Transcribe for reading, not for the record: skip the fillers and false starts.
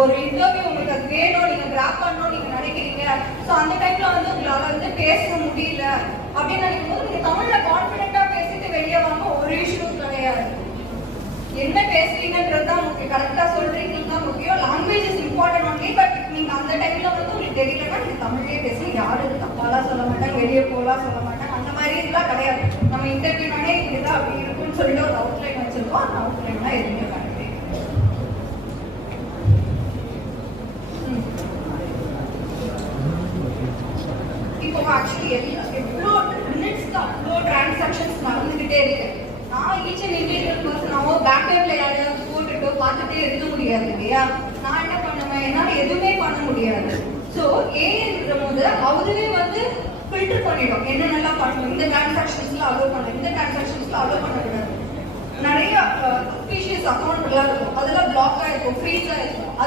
ஒரு இன்டர்வியூ உங்களுக்கு அது வேணும், நீங்க கிராப் பண்ணணும் நீங்க நினைக்கிறீங்க. ஸோ அந்த டைம்ல வந்து உங்களால வந்து பேச முடியல அப்படின்னு நினைக்கும் போது நீங்க தமிழ்ல கான்பிடென்ட்டா பேசிட்டு வெளியே வாங்க, ஒரு இஷ்யூ கிடையாது. என்ன பேசுறீங்கன்றது தான் முக்கியம், கரெக்டா சொல்றீங்கன்னு தான் முக்கியம். Language is important only. But நீங்க அந்த டைம்ல வந்து உங்களுக்கு தெரியலன்னா நீங்க தமிழ்லயே பேசி யாரும் தப்பாலாம் சொல்ல மாட்டாங்க, வெளியே போகலாம் சொல்ல மாட்டாங்க. அந்த மாதிரி இதெல்லாம் கிடையாது. நம்ம இன்டர்வியூனாலே இதுதான் அப்படி இருக்குன்னு சொல்லிட்டு ஒரு அவுட்லைன் வச்சிருக்கோம். அந்த அவுட்லைன்னா எதுவுமே கிடையாது. இப்போ ஆக்சுவலி எவ்வளோ மினிட்ஸ்க்கு அவ்வளோ டிரான்சாக்ஷன்ஸ் நடந்துகிட்டே இருக்கு. நான் ஈச் அண்ட் இண்டிவிஜுவல் பர்சனாவோ பேக்ரவுண்ட்ல யாரையாவது போட்டுட்டோ பார்த்துட்டே இருக்க முடியாது இல்லையா? நான் என்ன பண்ணுவேன், என்னால் எதுவுமே பண்ண முடியாது. ஸோ ஏன்ற போது அவருவே வந்து ஃபில்டர் பண்ணிடும், என்ன நல்லா பண்ணணும், இந்த டிரான்சாக்ஷன்ஸ்ல அலோவ் பண்ணணும், இந்த டிரான்சாக்ஷன்ஸ்ல அலோவ் பண்ணக்கூடாது. நிறைய சஸ்பீஷியஸ் அக்கௌண்ட் எல்லாம் இருக்கும், அதெல்லாம் பிளாக் ஆயிருக்கும், ஃப்ரீஸ் ஆயிருக்கும்.